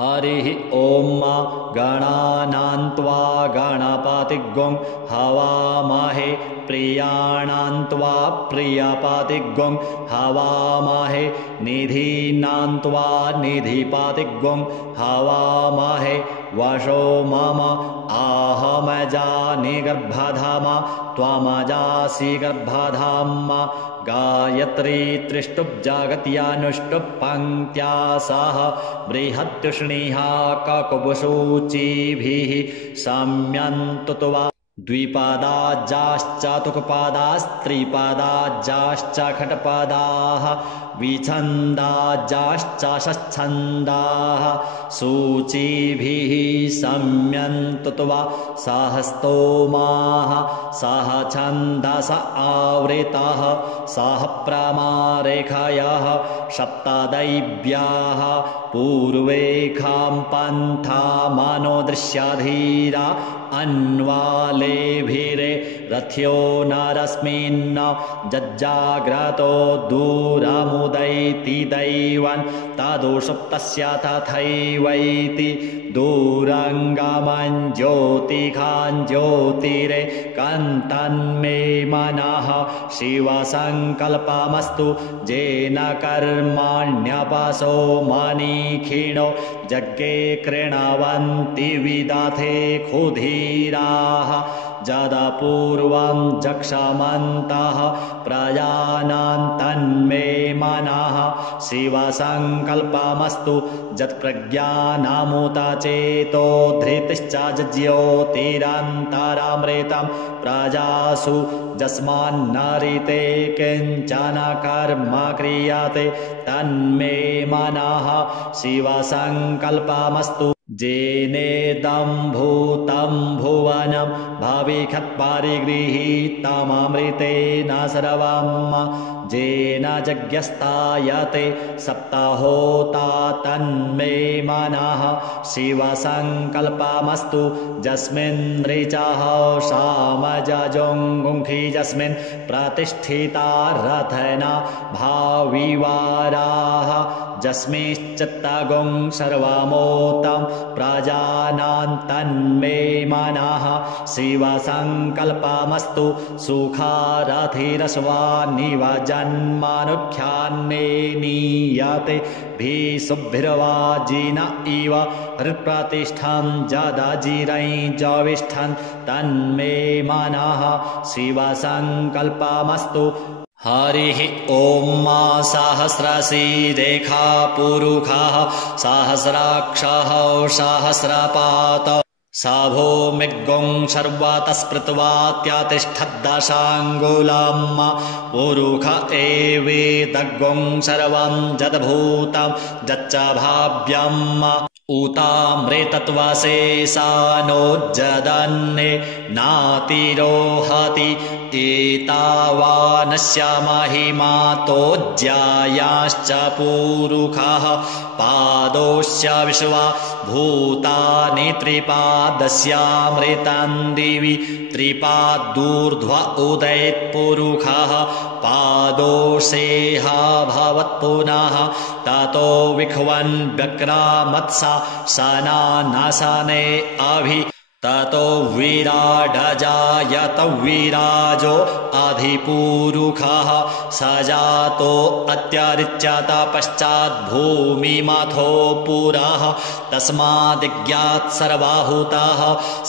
हरिः ॐ गणानान्त्वा गणपतिग्गुं हवामहे प्रियाणान्त्वा प्रियपतिग्गुं हवामहे निधीनान्त्वा निधिपतिग्गुं हवामहे वशो मम आहमजानि गर्भधाम त्वमजासि गर्भधाम गायत्री त्रिष्टुप् जगत्यानुष्टुप् पङ्क्त्या सह बृहत्युष्णिहा ककुबुशूचिभिः सम्यन्तुत्वा द्विपदाजाश्चतुक्पदास्त्रिपदाजाश्च खट्पदाः विछन्दाजाश्च षच्छन्दाः सूचिभिः सम्यन्तुत्वा सहस्तोमाः सह छन्दस आवृतः सह प्रमारेखयः सप्तदैव्याः पूर्वेखां पन्था मनोदृश्यधीरा अन्वालेभिरे रथ्यो नरस्मिन्न जज्जाग्रतो दूरमुदैति दैवन् तदुषुप्तस्य तथैवैति दूरङ्गमं ज्योतिखां ज्योतिरे कन्तन्मे मनः शिवसङ्कल्पमस्तु जेन कर्माण्यपसो मनीखिणो यज्ञे कृणवन्ति विदथे क्षुधीराः जदपूर्वं जक्षमन्तः प्रजानां तन्मे मनः शिवसङ्कल्पमस्तु यत्प्रज्ञानमुत चेतो धृतिश्च ज्योतिरन्तरामृतं प्रजासु यस्मान्नरिते किञ्चन कर्म क्रियते तन्मे मनः शिवसङ्कल्पमस्तु जेनेदं भूतं भुवनं भविष्यत्परिगृहीतममृतेन सर्वं जेन यज्ञस्तायते सप्ताहोता तन्मे मनः शिवसङ्कल्पमस्तु यस्मिन् ऋचः सामजजुङ्गुंखि यस्मिन् प्रतिष्ठिता रथना भाविवाराः यस्मिंश्चित्तगुं सर्वमोतं प्रजानां तन्मे मनः शिवसङ्कल्पमस्तु सुखारथिरस्वानिव जन्मानुख्यान्ने नीयते भीषुभिर्वाजिन इव हृत्प्रतिष्ठं जदजिरैजविष्ठन् तन्मे मनः शिवसङ्कल्पमस्तु हरिः ॐ सहस्रशीरेखा पुरुषः सहस्राक्षः सहस्रपात सभूमिग्गुं सर्वतस्पृत्वात्यतिष्ठद्दशाङ्गुलं पुरुष एवेदग्गुं सर्वं जद्भूतं यच्च भाव्यम् उतामृतत्वशेषानोज्जदन्ने नातिरोहति एतावानस्य महिमातोज्यायाश्च पुरुषः पादोश्च विश्वा भूतानि त्रिपादस्यामृतं दिवि त्रिपादूर्ध्व उदयत्पुरुषः पादोषेह भवत्पुनः ततो विख्वन् व्यक्रामत्सा सनानसने अभि ततो विराडजायत विराजो अधिपुरुषः सजातो अत्यरिच्यत पश्चाद्भूमिमथो पुरः तस्मादिज्ञात् सर्वाहुतः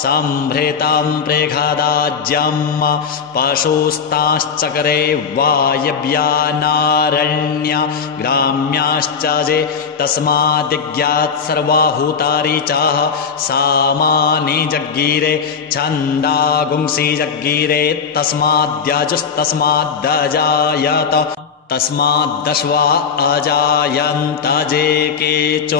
सम्भृतं प्रेखदाज्यं पशुस्ताश्चक्रे वायव्यानारण्य ग्राम्याश्च जे तस्मादिज्ञात् सर्वाहुतारिचः सामानि जग्गिरे छन्दागुंसि जग्गिरे तस्माद्यजुस्तस्माद्दजायत तस्माद्दश्वा अजायन्त जे केचोभयादतः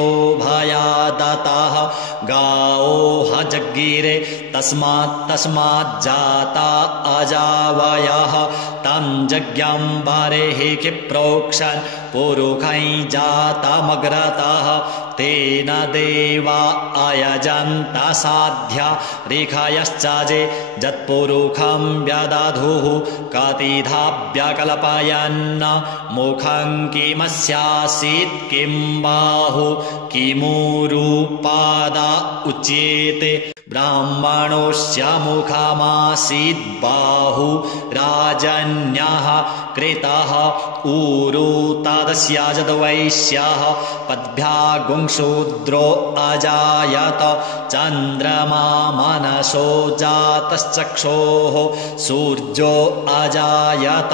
गावोह जग्गिरे तस्माज्जाता अजावयः तं यज्ञं बर्हिः प्रोक्षन् पुरुखै जातमग्रतः तेन देवा अयजन्त साध्या रेखायश्च जे जत्पुरुखं व्यदधुः कतिधा व्यकल्पयन् मुखं किमस्यासीत् किं बाहु किमूरुपादा उच्येते ब्राह्मणोऽस्य मुखमासीत् बाहु राजन्यः कृतः ऊरु तदस्य यद्वैश्यः पद्भ्यागुंशूद्रो अजायत चन्द्रमा मनसो जातश्चक्षोः सूर्यो अजायत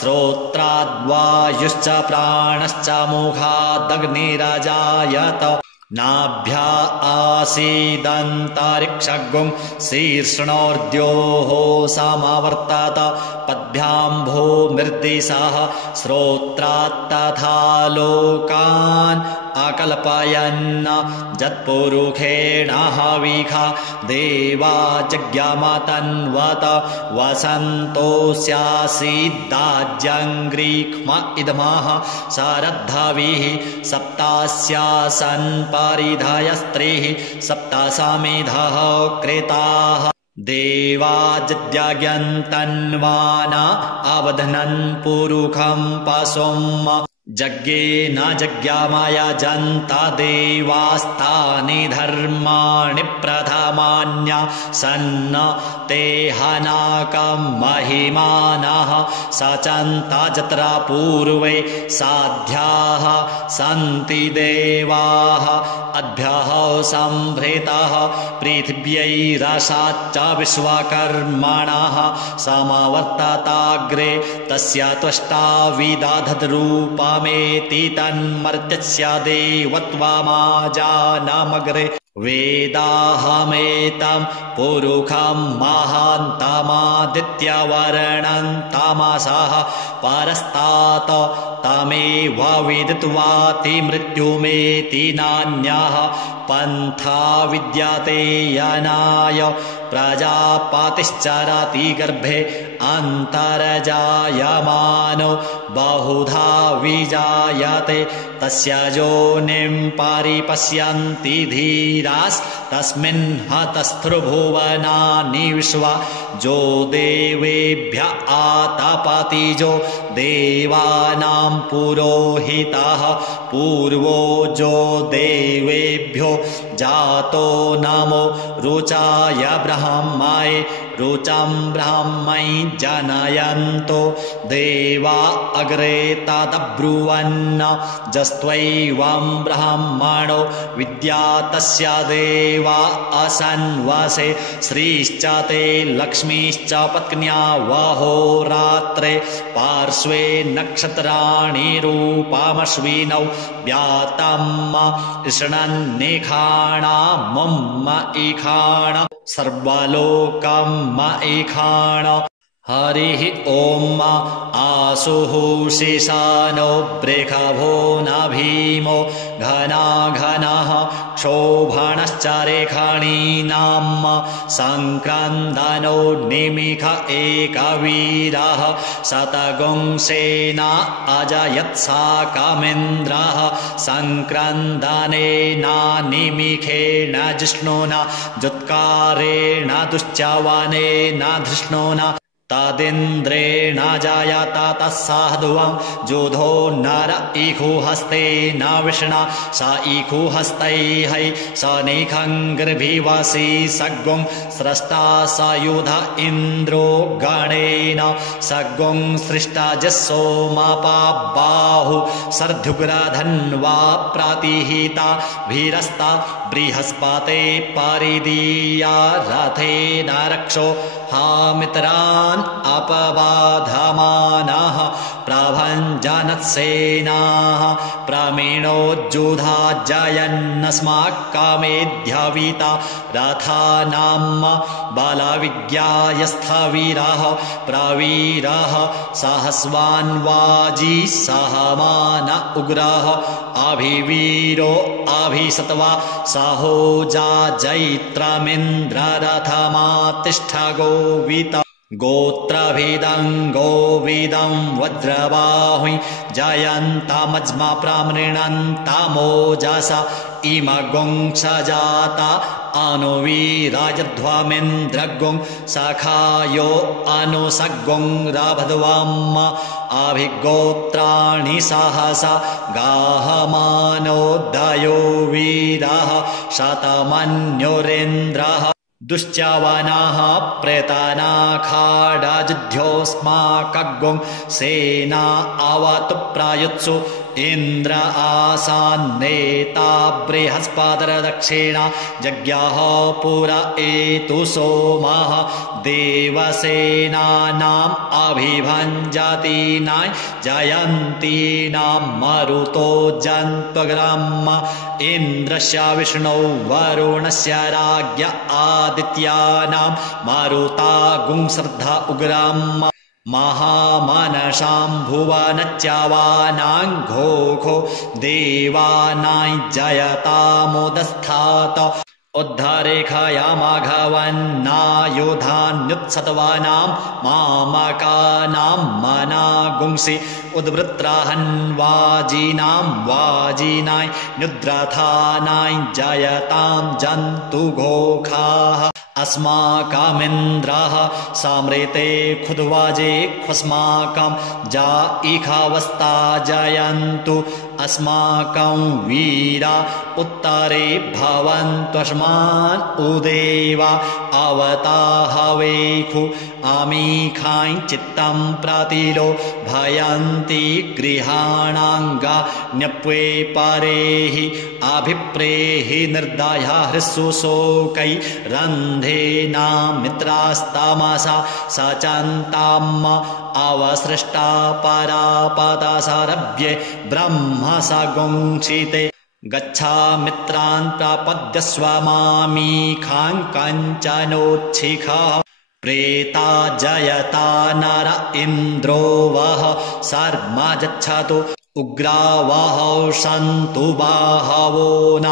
श्रोत्राद्वायुश्च प्राणश्च मुखादग्निरजायत नाभ्या आसीदन्तरिक्षगुं शीर्ष्णोर्द्योः समवर्तत पद्भ्यां भूमिर्दिशः श्रोत्रात् तथा लोकान् अकल्पयन् जत्पुरुखेण हविखा देवा जज्ञमतन्वत वसन्तोऽस्यासीद्दाज्यङ्ग्रीक्ष्म इदमः शरद्धविः सप्तास्यासन् परिधयस्त्रिः सप्तसमिधः कृताः देवा जज्ञन्तन्वाना अवध्नन् पुरुखं पशुं यज्ञेन जज्ञामयजन्त देवास्तानि धर्माणि प्रथमान्या सन्न ते हनाकं महिमानः सचन्त जत्र पूर्वे साध्याः सन्ति देवाः अद्भ्यः संभृतः पृथिव्यैरसाच्च विश्वकर्मणः समवर्तताग्रे तस्य त्वष्टा विदधद्रूपमेति तन्मर्त्यस्य देवत्वमाजानमग्रे वेदाहमेतं पुरुखं महान्तमादित्यवर्णं तमसः परस्तात् तमेव विदित्वाति मृत्युमेति नान्यः पन्था विद्यते यनाय प्रजापतिश्चरति गर्भे अन्तर्जायमानो बहुधा विजायते तस्य योनिं परिपश्यन्ति धीरास्तस्मिन् हतस्त्रिभुवनानि विश्वा जो देवेभ्य आतपतिजो देवानां पुरोहितः पूर्वो जो देवेभ्यो जातो नमो रुचाय ब्रह्मणे रुचं ब्रह्मै जनयन्तो देवा अग्रे तदब्रुवन् जस्त्वैवं ब्रह्मणो विद्या तस्य देवा असन्वसे श्रीश्च ते लक्ष्मीश्च पत्न्या वहोरात्रे पार्श्वे नक्षत्राणि रूपमश्विनौ व्यातम् इषणन्निखाणा मुम्म इखाण सर्वलोकं इखाण हरिः ॐ आसुः शिशानो बृहभो न भीमो घनाघनः क्षोभणश्च रेखणीनां सङ्क्रन्दनो निमिष एकवीरः शतगुंसेन अजयत्साकमिन्द्रः सङ्क्रन्दनेन निमिषेण जिष्णुना जुत्कारेण दुश्चवनेन धृष्णुना तदिन्द्रेण जायत तत्साधुवं जुधो नर इखुहस्तेन विष्णा स इखुहस्तैः स निखङ्गर्भिवसी सग्गुं स्रष्टा स युध इन्द्रो गणेन सग्गुं सृष्टा जस्सोमपाबाहु सर्धुग्रधन्वा प्रतिहिता भीरस्ता बृहस्पते परिदीया रथेन रक्षो हामित्रान् अपबाधमानः प्रभञ्जनत्सेनाः प्रमीणोज्जुधा जयन्नस्माकमेध्यविता रथानां बलविज्ञायस्थवीरः प्रवीरः सहस्वान्वाजी सहमान उग्रः अभिवीरो अभिसत्वा सहोजा जैत्रमिन्द्ररथमातिष्ठ गोवित गोत्रभिदं गोविदं वज्रबाहुं जयन्तमज्मा प्रामृणन्तामोजसा इमगुंसजाता अनुवीराजध्वमिन्द्रगुं सखायो अनुसगुं राभद्वाम अभिगोत्राणि सहसा गाहमानोदयो वीरः शतमन्युरिन्द्रः दुश्चवनाः प्रेतानाखाडाजुध्योऽस्माकगुं सेना अवतु प्रायुत्सु इन्द्र आसान्नेता बृहस्पतिर्दक्षिणा जज्ञाः पुर एतु सोमः देवसेनानाम् अभिभञ्जतीनां जयन्तीनां मरुतो जन्त्वग्राम इन्द्रस्य विष्णौ वरुणस्य राज्ञ आदित्यानां मरुता गुंश्रद्धा उग्राम महामनसां भुवनच्यवानां घोघो देवानां जयतामुदस्थात उद्धरेखया माघवन्नायुधान्युत्सत्वानां मामकानां मनागुंसि उद्वृत्राहन्वाजीनां वाजीनां न्युद्रथानां जयतां जन्तुघोखाः अस्माकमिन्द्रः समृते खुद्वाजे ख्वस्माकं जा इखावस्ता जयन्तु अस्माकं वीरा उत्तरे भवन्त्वस्मान् उदेवा अवताहवेखु आमीखां चित्तं प्रतिलो भयन्ति गृहाणाङ्गा न्यप्वे परेहि अभिप्रेहि निर्दया हृत्सुशोकै रन्धेना मित्रास्तमसा सचन्ताम् अवसृष्टा परापदसरभ्ये ब्रह्म सगुंसिते गच्छा मित्रान् प्रापद्यस्व मामीखां कञ्चनोच्छिखः प्रेता जयता नर इन्द्रो वः सर्मा गच्छतु उग्रावहौ सन्तु बाहवो न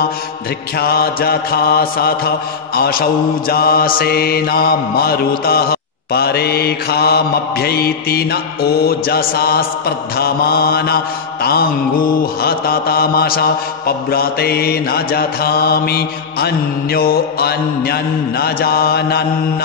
धृख्या जथा सथ अशौजासेना मरुतः परेखामभ्यैति न ओजसा स्पर्धमाना ताङ्गुहततमसा पव्रते न जथामि अन्यो अन्यन्न जानन्न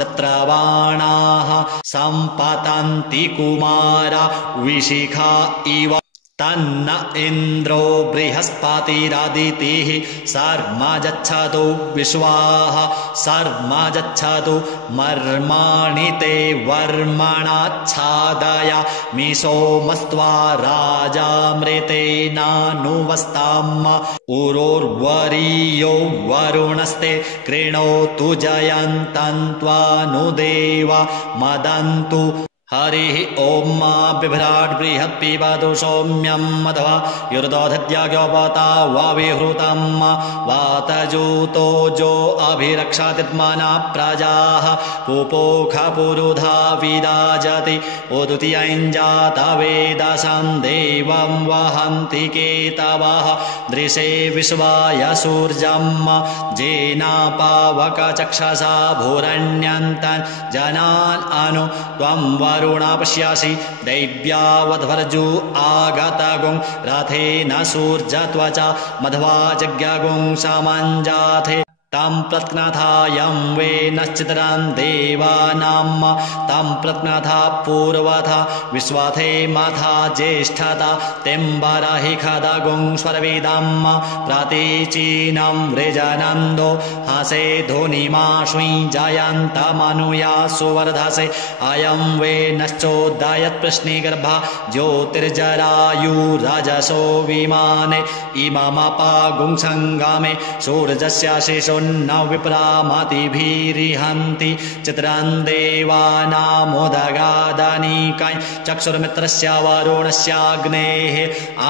जत्रवाणाः सम्पतन्ति कुमारा विशिखा इव तन्न इन्द्रो बृहस्पतिरादितिः सर्मा गच्छतु विश्वाः सर्मा गच्छतु मर्माणि ते वर्मणाच्छादय मिसोमस्त्वा राजामृतेनानुवस्ताम् उरोर्वरीयो वरुणस्ते कृणोतु जयन्तन्त्वानुदेव मदन्तु हरिः ॐ बिभ्राट् बृहत् पिबतु सौम्यं मध्वा युर्दोधद्याज्ञोपता वाविहृतं वातजूतो जो अभिरक्षातित्मना प्रजाः पुपोखपुरुधा विराजति उदुतियञ्जातवेदसं देवं वहन्ति केतवः दृशे विश्वाय सूर्यं जेनापावकचक्षसा भूरण्यन्तन् जनान् अनु त्वं वरुणा पश्यासि दैव्यावध्वर्जु आगतगुं रथेन सूर्यत्वचा मध्वा जज्ञगुं समञ्जाथे तं प्रत्नथायं वेनश्चित्रं देवानां तं प्रत्नथा पूर्वथा विश्वथे मथा ज्येष्ठता तेम्बरहि खदगुं स्वरविदं प्रतीचीनं वृजनन्दो हसे धुनिमाश्वी जयन्तमनुया सुवर्धसे अयं वेनश्चोदयत्प्रश्निगर्भा ज्योतिर्जरायुरजसो विमाने इममपागुं सङ्गमे सूर्यस्य शिशो न विप्रामतिभिरिहन्ति चित्रं देवानामुदगादनीकाय चक्षुर्मित्रस्य वरुणस्याग्नेः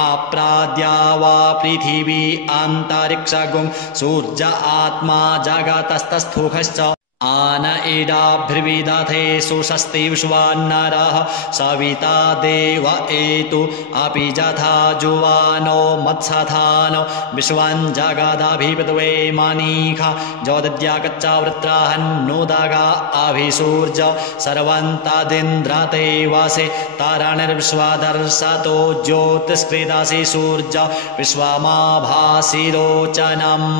आप्राद्या वा पृथिवी अन्तरिक्षगुं सूर्य आत्मा जगतस्तस्थुखश्च आन इडाभिर्विदधे सुषस्ति विश्वान्नरः सविता देव एतु अपि जथा जुवानो मत्सथानो विश्वं जगदभिपद्वे मनीखा जोदद्या कच्चा वृत्राहन्नुदगा अभिसूर्ज सर्वन्तदिन्द्रते वसे तारणिर्विश्वदर्शतो ज्योतिष्कृदसि सूर्ज विश्वमाभासि रोचनम्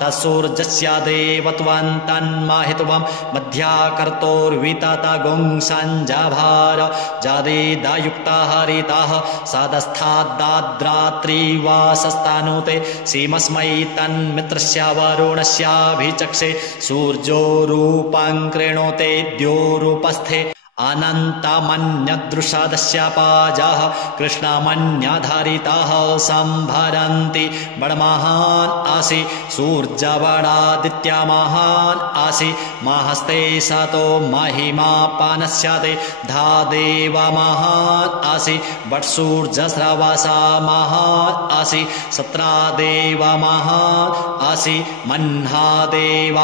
तत्सूर्यस्य देवत्वन्तन्महित्वं मध्याकर्तोर्विततगुंसञ्जभार जदेदयुक्ता हरितः सदस्थाद्रात्रिवासस्तनुते सीमस्मै तन्मित्रस्य वरुणस्याभिचक्षे सूर्यो रूपं कृणोते द्योरूपस्थे अनन्तमन्यदृषदस्य पाजः कृष्णमन्यधरितः सम्भरन्ति बडमहान् असि सूर्यबडादित्यमहान् असि महस्ते सतो महिमापनस्यते धादेवमहान् असि वट्सूर्यस्रवसा महान् असि सत्रादेवमहान् असि मह्नादेवानामसृजः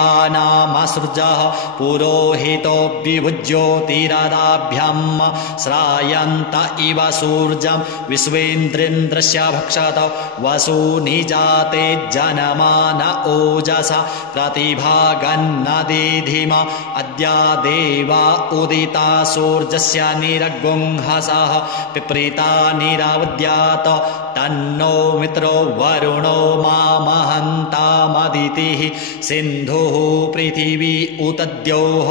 पुरोहितो विभुज्योतिरा दाभ्यम् श्रायन्त इव सूर्यं विश्वेन्द्रेन्द्रस्य भक्षत वसूनि जाते जनमान ओजसा प्रतिभागन्नदीधिमा अद्या देवा उदिता सूर्यस्य निरगुंहसः पिप्रीता निरावद्यात तन्नो मित्रो वरुणो मामहन्तामदितिः सिन्धुः पृथिवी उतद्योः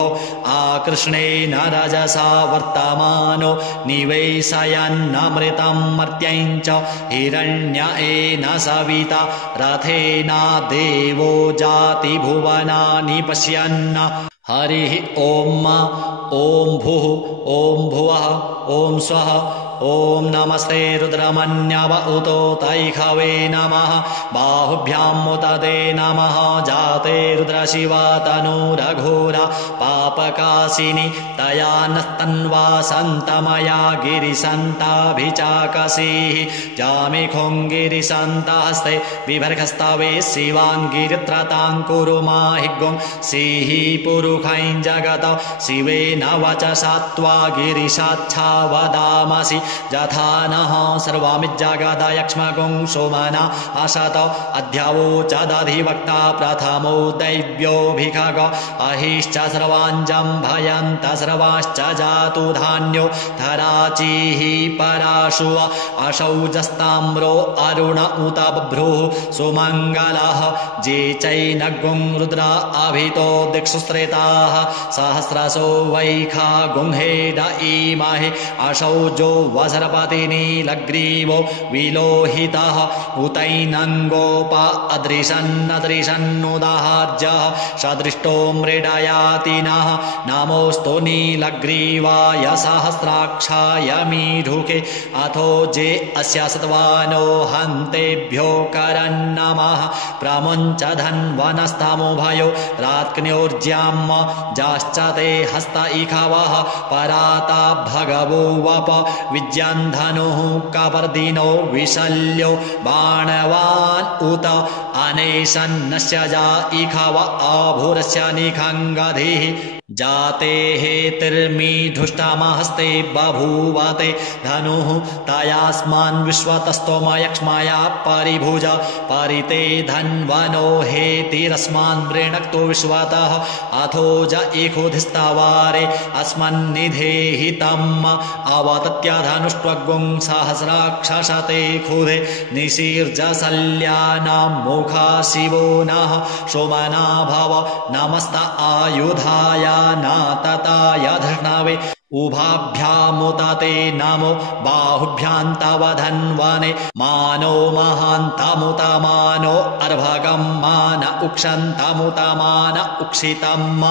आकृष्णेन रजसा वर्तमानो निवेशयन्नमृतं मर्त्यञ्च हिरण्येन सविता रथेन देवो जाति भुवनानि पश्यन् हरिः ॐ ॐ भुः ॐ भुवः ॐ स्वः ॐ नमस्ते रुद्रमन्यव उतो तैखवे नमः बाहुभ्याम् उतदे नमः जाते रुद्रशिवा तनूरघोरा पापकाशिनी तया नस्तन्वा सन्तमया गिरिसन्ताभिचाकसीः जामिखुङ्गिरिसन्तहस्ते विभर्गस्तवे शिवाङ्गिरित्रताङ्कुरु माहिगुं सिः पुरुखैं जगत शिवेन वचसा त्वा गिरिशाच्छा वदामसि यथा नः सर्वमिज्जगदयक्ष्मगुं सोमना असत अध्यावोचदधिवक्ता प्रथमो दैव्योऽभिखग अहिश्च सर्वाञ्जं भयन्त सर्वाश्च जातु धान्यो धराचिः पराशुव अशौजस्ताम्रो अरुण उत बभ्रुः सुमङ्गलः जे चैनगुं रुद्र अभितो दिक्षुस्त्रेताः सहस्रशो वैखा गुंहेड इमहे अशौजो वसरपतिनीलग्रीवो विलोहितः उतैनङ्गोप अदृशन्नदृशन्नुदाहार्यः सदृष्टो मृडयातिनः नमोऽस्तु नीलग्रीवाय सहस्राक्षाय मीढुके अथो जे अस्य सत्वानो हन्तेभ्यो करन्नमः प्रमुञ्च धन्वनस्तमुभयो रात्न्योर्ज्याम् जाश्च ते हस्त इखवः पराता भगवो वप विज्यन्धनुः कपर्दिनो विशल्यो बाणवान् उत अनेशन्नस्य जा इखव आभुरस्य निखङ्गधिः जाते हेतिर्मीढुष्टमहस्ते बभूवते धनुः तयास्मान् विश्वतस्तोमयक्ष्मया परिभुज परिते धन्वनो हेतिरस्मान् वृणक्तो विश्वतः अथो ज इखुधिस्तवारे अस्मन्निधेहितम् अवतत्यधनुष्ट्वगुं सहस्राक्षसते खुधे निशीर्जशल्यानां मुखा शिवो नः सोमना भव नमस्त आयुधाय नातताय धृष्णवे उभाभ्यामुतते नमो बाहुभ्यान्तव धन्वने मानो महान्तमुतमानो अर्भगं मान उक्षन्तमुतमान उक्षितम्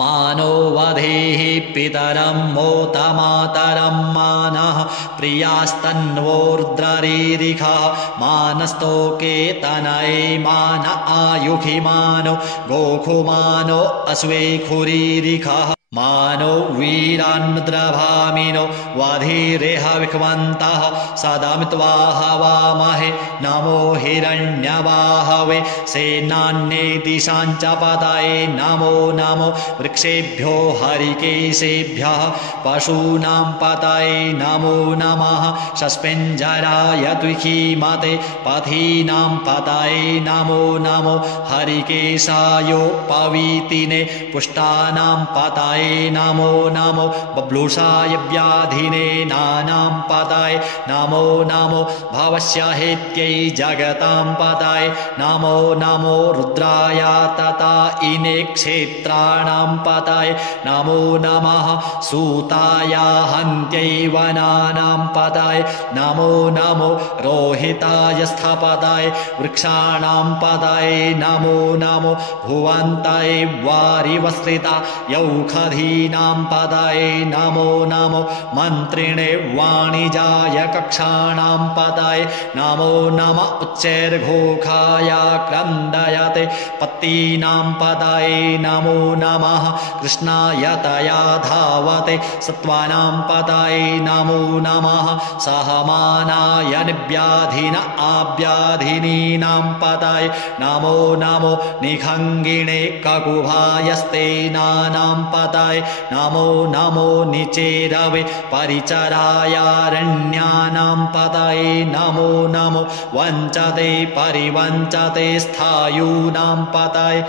मानो वधेः पितरं मोतमातरं मानः प्रियास्तन्वोर्द्ररीरिखः मानस्तोके तनये मान आयुखि मानो गोखुमानो अश्वेखुरीरिखः मानो वीरान्नुद्रभामिनो वाधिरेह विक्वन्तः सदामित्वा हवामहे नमो हिरण्यवाहवे सेनान्ये दिशाञ्च पतये नमो नमो वृक्षेभ्यो हरिकेशेभ्यः पशूनां पतये नमो नमः सस्पेञ्जराय द्विखीमते पथीनां पतये नमो नमो हरिकेशायोपवीतिने पुष्टानां पतये नमो नमो बब्लूषाय व्याधिने नानां पतये नमो नमो भवस्य हेत्यै जगतां पतये नमो नमो रुद्राय तथा इने क्षेत्राणां पतये नमो नमः सूताय हन्त्यै वनानां पतये नमो नमो रोहिताय स्थपतये वृक्षाणां पतये नमो नमो भुवन्तये वारिवस्त्रिता यौखधीनां पतये नमो नमो मन्त्रिणे वाणिजाय कक्षाणां पतये नमो नम उच्चैर्घोखाय क्रन्दयते पत्तीनां पतये नमो नमः कृष्णाय तया धावते सत्त्वानां पतये नमो नमः सहमानाय निव्याधिन आव्याधिनीनां पतये नमो नमो निखङ्गिणे ककुभायस्ते नानां पतये नमो नमो निचेरवे परिचरायारण्यानां पतये नमो नमो वञ्चते परिवञ्चते स्थायूनां पतये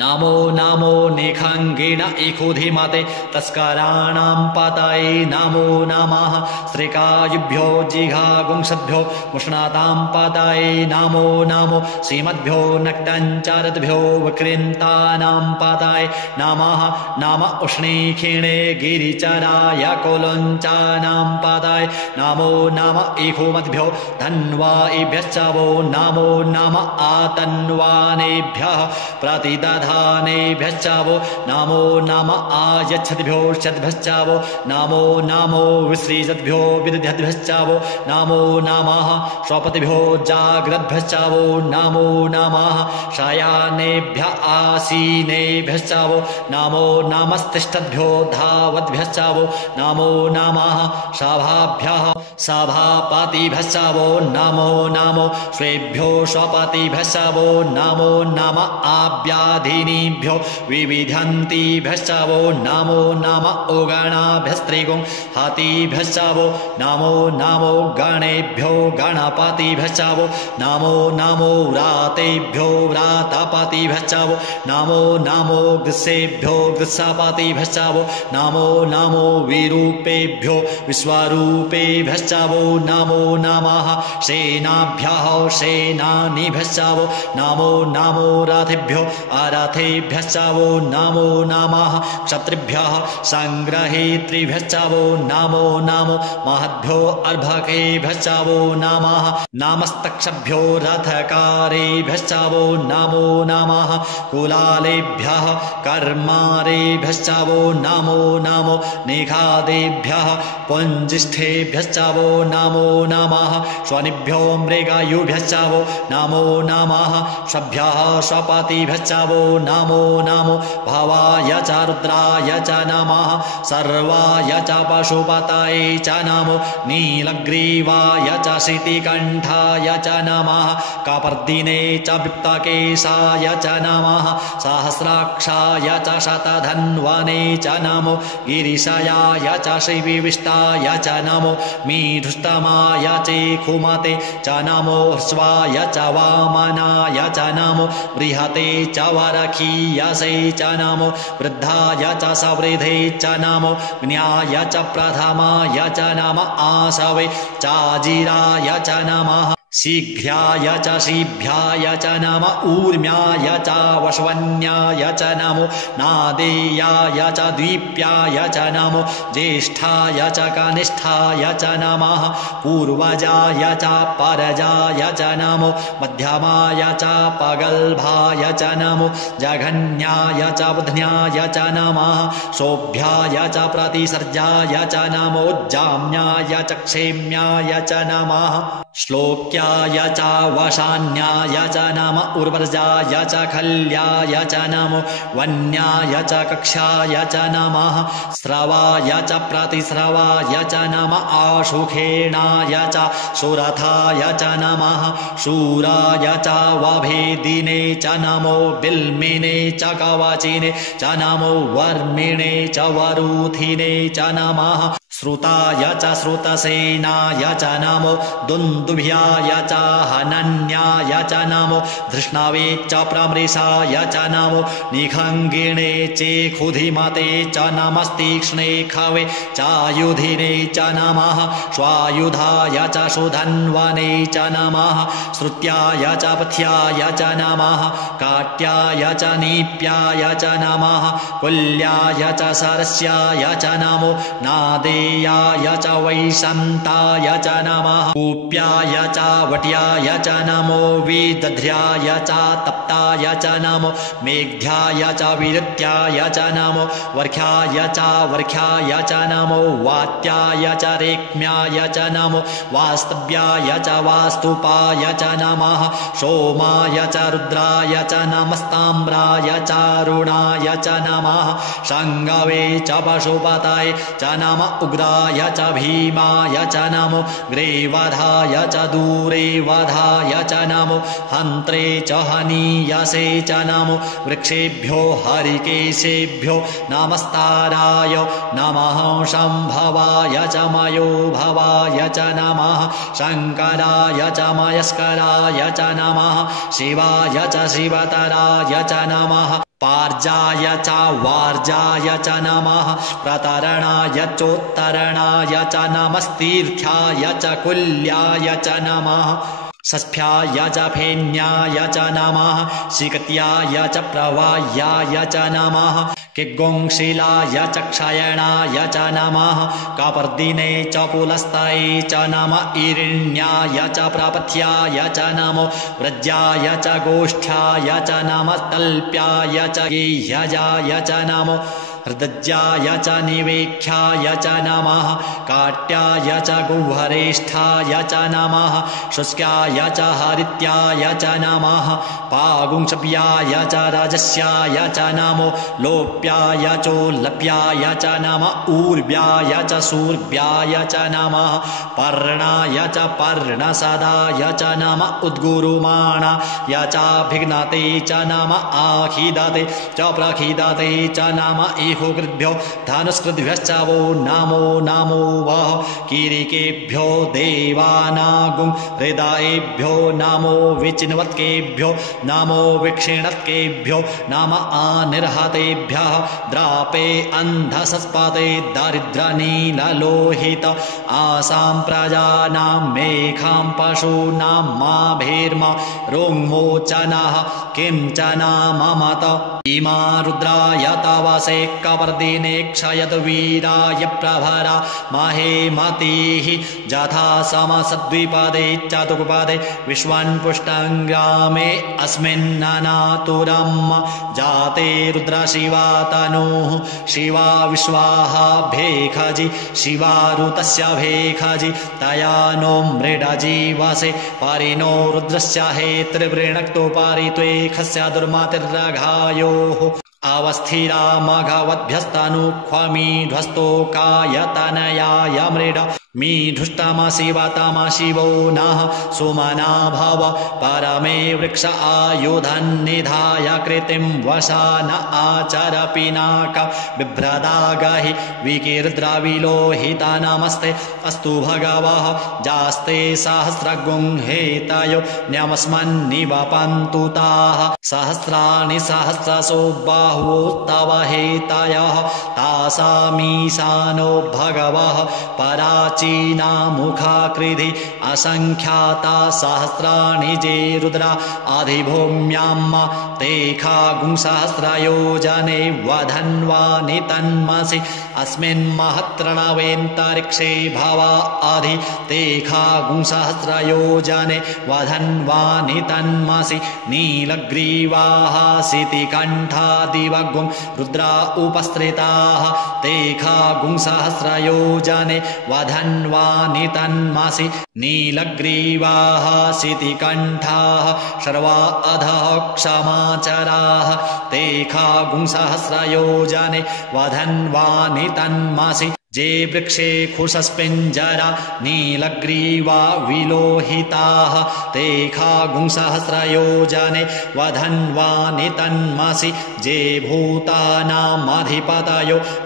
नमो नमो निखङ्गिण इखुधिमते तस्कराणां पतये नमो नमः स्त्रिकायुभ्यो जिघागुंसद्भ्यो मुष्णातां पतये नमो नमो श्रीमद्भ्यो नक्तञ्चरद्भ्यो विकृन्तानां पतये नमः नम उष्णीखिणे गिरिचराय कुलुञ्चानां पतये नमो नम इखुमद्भ्यो धन्वाइभ्यश्च वो नमो नम आतन्वानेभ्यः प्रतिदधानेभ्यश्च वो नमो नम आयच्छद्भ्यो षद्भ्यश्च वो नमो नमो विसृजद्भ्यो विदध्यद्भ्यश्च वो नमो नमः स्वपतिभ्यो जाग्रद्भ्यश्च वो नमो नमः शयानेभ्य आसीनेभ्यश्च वो नमो नमस्तिष्ठद्भ्यो धावद्भ्यश्च वो नमो नमः सभाभ्यः सभापतिभ्यश्च वो नमो नमो स्वेभ्यो स्वपतिभ्यश्च वो नमो नम आव्याधिनीभ्यो विविधन्तिभ्यश्च वो नमो नम उगणाभ्यस्त्रिगुं हतिभ्यश्च वो नमो नमो गणेभ्यो गणपतिभ्यश्च वो नमो नमो व्रातेभ्यो व्रातपतिभ्यश्च वो नमो नमो ग्रीसेभ्यो ग्रीसपतिभ्यश्च वो नमो नमो विरूपेभ्यो विश्वरूपेभ्यश्च वो नमो नमः सेनाभ्यः सेनानीभ्यश्च वो नमो नमो रथेभ्यो अरथेभ्यश्च वो नमो नमः क्षत्रिभ्यः संग्रहेत्रिभ्यश्च वो नमो नमो महद्भ्यो अर्भकेभ्यश्च वो नमः नमस्तक्षभ्यो रथकारेभ्यश्च वो नमो नमः कुलालेभ्यः कर्मारेभ्यश्च वो नमो नमो निखादेभ्यः पुञ्जिष्ठेभ्यश्च वो नमो नमः स्वनिभ्यो मृगायुभ्यश्च वो नमो नमः स्वभ्यः स्वपतिभ्यश्च वो नमो नमो भवाय च रुद्राय च नमः सर्वाय च पशुपतये च नमो नीलग्रीवाय च शितिकण्ठाय च नमः कपर्दिने च विप्तकेशाय च नमः सहस्राक्षाय च शतधन्वने च नमो गिरिशयाय च श्रीविष्टाय च नमो मीढुष्टमाय चेखुमते च नमो ह्रस्वाय च वामनाय च नमो बृहते च वरखीयसे च नमो वृद्धाय च सवृधे च नमो ज्ञाय च प्रथमाय च नम आसवे चाजिराय च नमः शीघ्राय च शीभ्याय च नम ऊर्म्याय च वश्वन्याय च नमो नादेयाय च द्वीप्याय च नमो ज्येष्ठाय च कनिष्ठाय च नमः पूर्वजाय च परजाय च नमो मध्यमाय च पगल्भाय च नमो जघन्याय च बुध्न्याय च नमः शोभ्याय च प्रतिसर्जाय च नमो जाम्याय च क्षेम्याय च नमः श्लोक्याय च वशान्याय च नाम उर्वरजाय च खल्याय च नमो वन्याय च कक्षाय च नमः स्रवाय च प्रतिस्रवाय च नम आशुखेणाय च सुरथाय च नमः शूराय च वभेदिने च नमो बिल्मिने च कवचिने च नमो वर्मिणे च वरूथिने च नमः श्रुताय च श्रुतसेनाय च नमो दुन्दुभ्याय च हनन्याय च नमो धृष्णवे च प्रमृषाय च नमो निखङ्गिणे चेखुधिमते च नमस्तीक्ष्णे खवे चायुधिने च नमः स्वायुधाय च सुधन्वने च नमः श्रुत्याय च पथ्याय च नमः काट्याय च नीप्याय च नमः कुल्याय च सरस्याय च नमो नादेयाय च वैशन्ताय च नमः कूप्याय च वट्याय च नमो विदध्र्याय च तप्ताय च नमो मेघ्याय च विरत्याय च नमो वर्ख्याय च वर्ख्याय च नमो वात्याय च रेक्म्याय च नमो वास्तव्याय च वास्तुपाय च नमः सोमाय च रुद्राय च नमस्ताम्राय च रुणाय च नमः शङ्गवे च पशुपताय च नम उग्राय च भीमाय च नमो ग्रीवधाय च दूरे वधाय च नमो हन्त्रे च हनीयसे च नमो वृक्षेभ्यो हरिकेशेभ्यो नमस्ताराय नमः शम्भवाय च मयो भवाय च नमः शङ्कराय च मयस्कराय च नमः शिवाय च शिवतराय च नमः पार्जाय च वार्जाय च नमः प्रतरणाय चोत्तरणाय च नमस्तीर्थ्याय च कुल्याय च नमः षष्ठ्याय च फेन्याय च नमः शिकत्याय च प्रवाह्याय च नमः किग्गोंशिलाय च क्षयणाय च नमः कापर्दिने च पुलस्ताय च नम ईरिण्याय च प्रपथ्याय च नमो व्रज्याय च गोष्ठ्याय च नमः तल्प्याय च गेह्यजाय च नमो हृदज्याय च निवेख्याय च नमः काट्याय च गुह्वरेष्ठाय च नमः शुष्क्याय च हरित्याय च नमः पागुंशप्याय च राजस्याय च नमो लोप्याय चोल्लप्याय च नम ऊर्व्याय च सूर्व्याय च नमः पर्णाय च पर्णसदाय च नम उद्गुरुमाणाय चाभिघ्नते च नम आखिदते च प्रखिदते च नम इहुकृद्भ्यो धनुष्कृद्भ्यश्च वो नमो नमो वः कीरिकेभ्यो देवानागुं हृदयेभ्यो नमो विचिन्वत्केभ्यो नमो विक्षिणत्केभ्यो नम आनिर्हतेभ्यः द्रापे अन्धसस्पते दरिद्रनीललोहित आसां प्रजानां मेघां पशूनां माभेर्मा रोङ्मोचनः किञ्चन ममत इमा रुद्राय तवसे कपर्दिने क्षयद्वीराय प्रभरा महेमतिः जथा समसद्विपदे चतुष्पदे विश्वन्पुष्टङ्ग्रामे अस्मिन्ननातुरम् जाते रुद्रशिवा तनुः शिवा विश्वाः भेखजि शिवारुतस्य भेखजि तया नो मृडजीवसे परिणो रुद्रस्य हेतृवृणक्तो पारित्वेखस्य दुर्मतिर्रघायोः अवस्थिरा मघवद्भ्यस्तनुक्ष्वमीध्वस्तोकायतनयाय मृड मीढुष्टमशिवतम शिवो नः सुमना भव परमे वृक्ष आयुधन्निधाय कृतिं वशान आचर पिनाक बिभ्रदागहि विकीर्द्रविलोहित नमस्ते अस्तु भगवः जास्ते सहस्रगुंहेतयो न्यमस्मन्निवपन्तु ताः सहस्राणि सहस्रशो बाहुवो तव हेतयः तासामीशानो भगवः पराचीना मुखाकृधि असंख्याता सहस्राणि जे रुद्रा अधिभूम्याम् तेखागुं सहस्रयोजने वधन्वानि तन्मसि अस्मिन् महत्रणवेन्तरिक्षे भवा अधि तेखागुं सहस्रयोजने वधन्वानि तन्मसि नीलग्रीवाः सितिकण्ठादिवगुं रुद्रा उपस्त्रिताः तेखागुं सहस्रयोजने वधन् वधन्वानि तन्मासि नीलग्रीवाः सितिकण्ठाः शर्वा अधः क्षमाचराः ते खागुंसहस्रयोजने वधन्वानि तन्मासि जे वृक्षे खुशस्पिञ्जरा नीलग्रीवा विलोहिताः ते खागुंसहस्रयोजने वधन्वानि तन्मासि जे भूतानामधिपतयो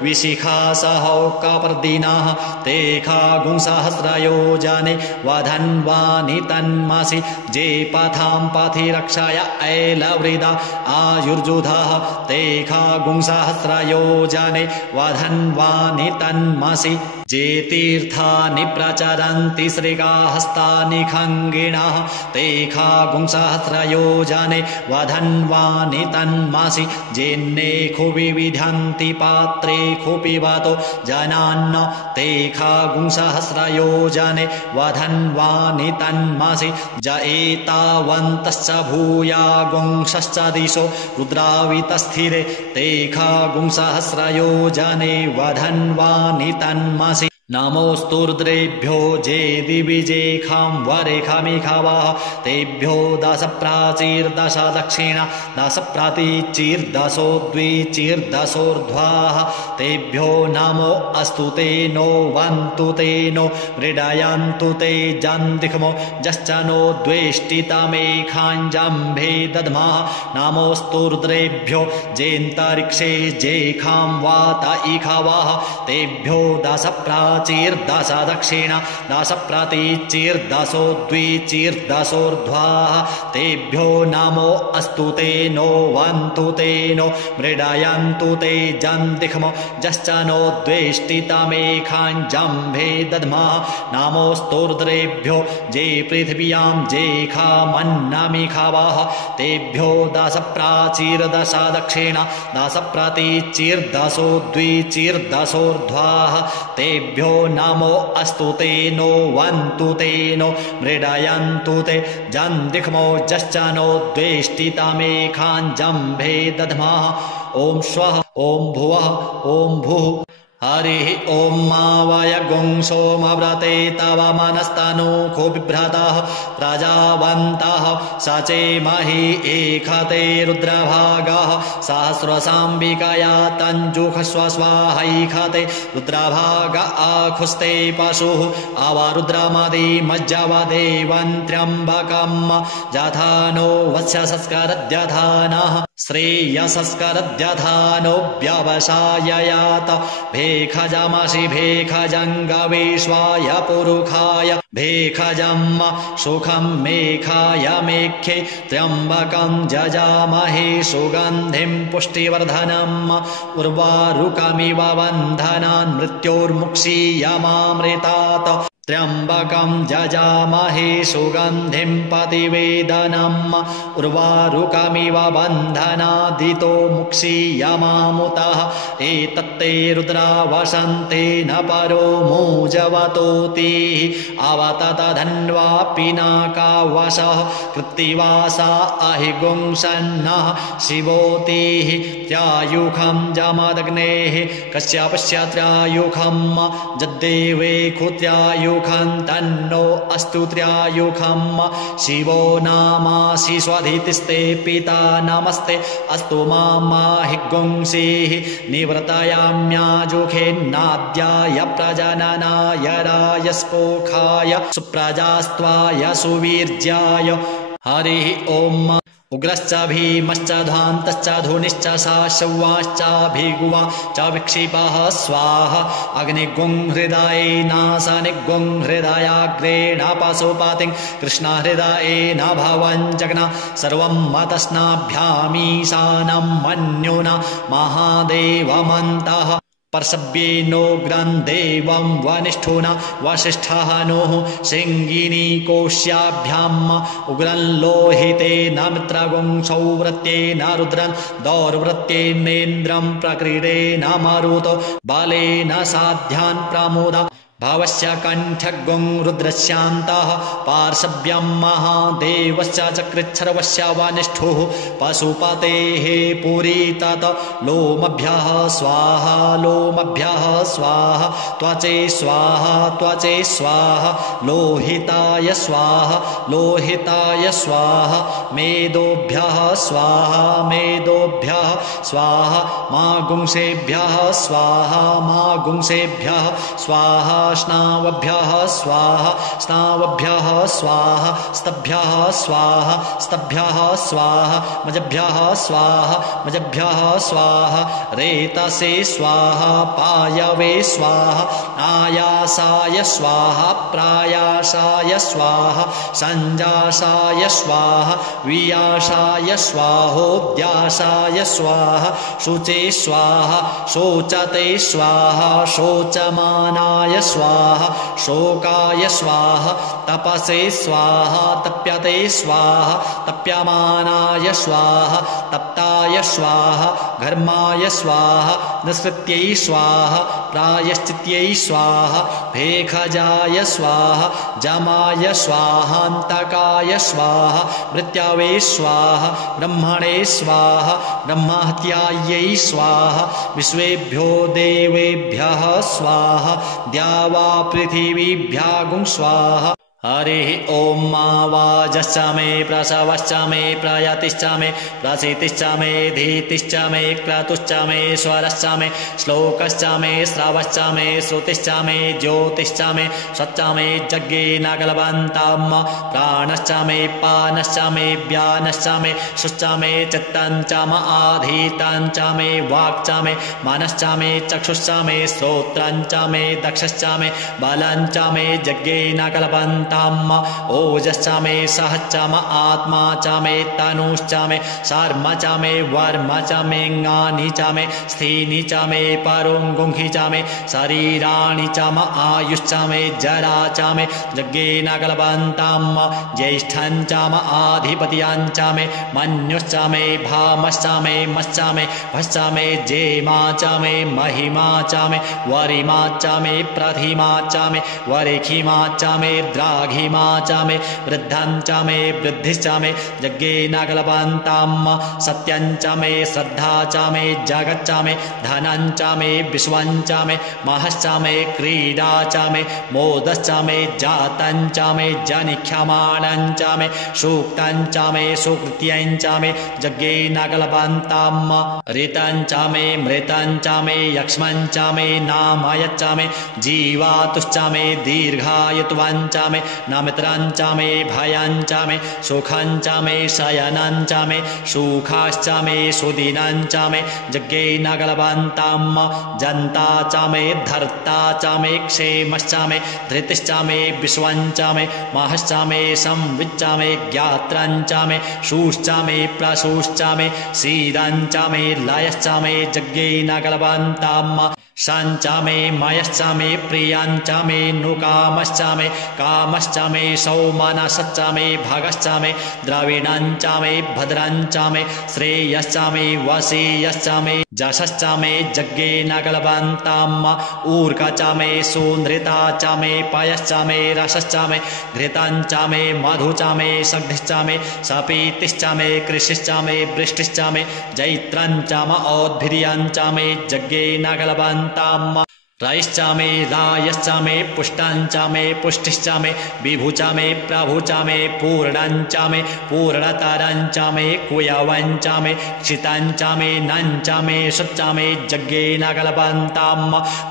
विशिखासहो कपर्दिनाः ते खागुंसहस्रयोजने वधन्वानि तन्मासि जे पथां पथि रक्षाय ऐलवृदा आयुर्जुधाः ते खागुंसहस्रयोजने वधन्वानि तन्मासि जे तीर्थानि प्रचरन्ति श्रीगाहस्तानि खङ्गिणः ते खागुंसहस्रयोजने वधन्वानि तन्मासि जेन्नेखु विविधन्ति पात्रेखु पिबतो जनान्न ते खागुंसहस्रयोजने वधन्वानि तन्मासि ज एतावन्तश्च भूयागुंसश्च दिशो रुद्रावितस्थिरे ते खागुंसहस्रयोजने वधन्वानि तन्मासि नमोऽस्तु रुद्रेभ्यो जे दिविजेखां वरेखामिखावाः तेभ्यो दश प्राचीर्दश दक्षिणा दश प्रातीचीर्दशोद्विचीर्दशोर्ध्वाः तेभ्यो नमो अस्तु ते नो वन्तु ते नो मृडयन्तु ते जन्दिखमो जश्च नो द्वेष्टितमेखाञ्जम्भे दद्मः नमोऽस्तु रुद्रेभ्यो जेऽन्तरिक्षे जेखां वात इखावाः तेभ्यो दश प्राचीर्दश दक्षिणा दश प्रातीचीर्दशोद्विचीर्दशोर्ध्वाः तेभ्यो नमो अस्तु ते नो वन्तु ते नो मृडयन्तु ते जन्दिखमो जश्च नो द्वेष्टितमेखाञ्जम्भे दद्मः नमोऽस्तु रुद्रेभ्यो जे पृथिव्यां जेखामन्नमिखावाः तेभ्यो दश प्राचीर्दश दक्षिणा दश प्रातीचीर्दशोद्विचीर्दशोर्ध्वाः तेभ्यो नमो अस्तु ते नो वन्तु ते नो मृडयन्तु ते जन्दिखमो जश्च नो द्वेष्टितमेखाञ्जम्भे दद्मः ॐ स्वः ॐ भुवः ॐ भुः हरिः ॐ मावय गुंसोमव्रते तव मनस्तनूखो बिभ्रतः प्रजावन्तः सचेमहि एखते रुद्रभागः सहस्रसाम्बिकया तञ्जुषस्व स्वाहैखते रुद्रभाग आखुस्ते पशुः अवरुद्रमदिमज्जवदेवं त्र्यम्बकम् जथानो वत्स्यसस्करद्यधानः श्रेयसस्करद्यधानो व्यवसाययात भेखजमसि भेखजङ्गविश्वाय पुरुखाय भेखजम् सुखं मेखाय मेख्ये त्र्यम्बकं जजामहे सुगन्धिं पुष्टिवर्धनम् उर्वारुकमिव बन्धनान् मृत्योर्मुक्षीयमामृतात् त्र्यम्बकं जजामहे सुगन्धिं पतिवेदनम् उर्वारुकमिव बन्धनादितो मुक्षीयमामुतः एतत्ते रुद्रा वसन्तेन परो मूजवतोतिः अवतत धन्वा पिनाकावशः कृत्तिवासा अहिगुंसन्नः शिवोतिः त्र्यायुखं जमदग्नेः कश्यपस्य त्र्यायुखं जद्देवे खुत्र्यायुखं तन्नो अस्तु त्र्यायुखं शिवो नामासि स्वधितिस्ते पिता नमस्ते अस्तु माहि गुंसीः निवर्तयाम्याजुखेन्नाद्याय प्रजननाय रायस्पोखाय सुप्रजास्त्वाय सुवीर्याय हरिः ॐ उग्रश्च भीमश्च धान्तश्च धुनिश्च साशवाश्चाभिगुवा च विक्षिपः स्वाहा अग्निगुं हृदयेनासनिगुं हृदयाग्रेण पशुपतिं कृष्णहृदयेन भवञ्जग्ना सर्वं मतस्नाभ्यामीशानं मन्युना महादेवमन्तः पर्षव्येनोग्रं देवं वनिष्ठुना वसिष्ठः नोः सिंगिनीकोश्याभ्याम् उग्रं लोहितेन मित्रगुंसौ व्रत्येन रुद्रं दौर्वृत्येनेन्द्रं प्रक्रीडेन मरुतो बलेन साध्यान् प्रमुदा भावस्य कण्ठग्वं रुद्रस्यान्तः पार्श्व्यं महादेवस्य चकृच्छर्वस्य वानिष्ठुः पशुपतेः पुरीतत लोमभ्यः स्वाहा लोमभ्यः स्वाहा त्वचे स्वाहा त्वचे स्वाहा लोहिताय स्वाहा लोहिताय स्वाहा मेदोभ्यः स्वाहा मेदोभ्यः स्वाहा मागुंसेभ्यः स्वाहा मागुंसेभ्यः स्वाहा स्नावभ्यः स्वाहा स्नावभ्यः स्वाहा स्तभ्यः स्वाहा स्तभ्यः स्वाहा मजभ्यः स्वाहा मजभ्यः स्वाहा रेतसे स्वाहा पायवे स्वाहा आयासाय स्वाहा प्रायासाय स्वाहा संजासाय स्वाहा वियासाय स्वाहोद्यासाय स्वाहा शुचे स्वाहा शोचते स्वाहा शोचमानाय स्वाहा शोकाय स्वाहा तपसे स्वाहा तप्यते स्वाहा तप्यमानाय स्वाहा तप्ताय स्वाहा घर्माय स्वाहा निष्कृत्यै स्वाहा प्रायश्चित्यै स्वाहा भेखजाय स्वाहा जमाय स्वाहान्तकाय स्वाहा मृत्यावे स्वाहा ब्रह्मणे स्वाहा ब्रह्महत्यायै स्वाहा विश्वेभ्यो देवेभ्यः स्वाहा द्यावा पृथिवीभ्यागुं स्वाहा हरिः ॐ वाजश्च मे प्रसवश्च मे प्रयतिश्च मे प्रसितिश्च मे धीतिश्च मे क्रतुश्च मे स्वरश्च मे श्लोकश्च मे श्रवश्च मे श्रुतिश्च मे ज्योतिश्च मे सच्च मे यज्ञेन कल्पन्तं प्राणश्च मे पानश्च मे व्यानश्च मे शुश्च मे चित्तं च म आधीतं च मे वाक् च मे मनश्च मे चक्षुश्च मे श्रोत्रं च मे दक्षश्च मे बलं च मे यज्ञेन कल्पन्तं ओजश्च मे सहश्च म आत्मा च मे तनुश्च मे शर्म च मे वर्म च मे ङानि च मे स्थीनि च मे परुङ्गुंहि च मे शरीराणि च म आयुश्च मे जरा च मे यज्ञेन कल्पन्तं ज्येष्ठं च म आधिपत्यं च मे मन्युश्च मे भामश्च मे मश्च मे भश्च मे जेमा च मे महिमा च मे वरिमा च मे प्रथिमा च मे वरिखिमा च मे द्राघिमा च मे वृद्धं च मे वृद्धिश्च मे यज्ञेन कल्पन्तं सत्यं च मे श्रद्धा च मे जगच्च मे धनं च मे विश्वं च मे महश्च मे क्रीडा च मे मोदश्च मे जातं च मे जनिख्यमाणं च मे सूक्तं च मे सुकृत्यं च मे यज्ञेन कल्पन्तं ऋतं च मे मृतं च मे यक्ष्मं च मे नामयच्च मे जीवातुश्च मे दीर्घायुत्वं च मे नमित्रं च मे भयं च मे सुखं च मे शयनं च मे सुखाश्च मे सुदिनं च मे यज्ञेन कल्पन्तं जन्ता च मे धर्ता च मे क्षेमश्च मे धृतिश्च मे विश्वं च मे महश्च मे संविच्च मे ज्ञात्रं च मे शूश्च मे प्रशूश्च मे शीरं च मे लयश्च मे यज्ञेन कल्पन्तं शञ्च मे मयश्च मे प्रियञ्च मे नुकामश्च मे कामश्च मे सौमनसश्च मे भगश्च मे द्रविणञ्च मे भद्रञ्च मे श्रेयश्च मे वशीयश्च मे जशश्च मे यज्ञेन कल्पन्तं ऊर्क च मे सुनृता च मे पयश्च मे रसश्च मे घृतं च मे मधु च मे सग्धिश्च मे सपीतिश्च मे कृषिश्च मे वृष्टिश्च मे जैत्रं च म औद्भिर्यं च मे यज्ञेन कल्पन्तं रयश्च मे रायश्च मे पुष्टं च मे पुष्टिश्च मे विभु च मे प्रभु च मे पूर्णं च मे पूर्णतरं च मे कुयवं च मे क्षितं च मे नं च मे शुच्च मे यज्ञेन कल्पन्तं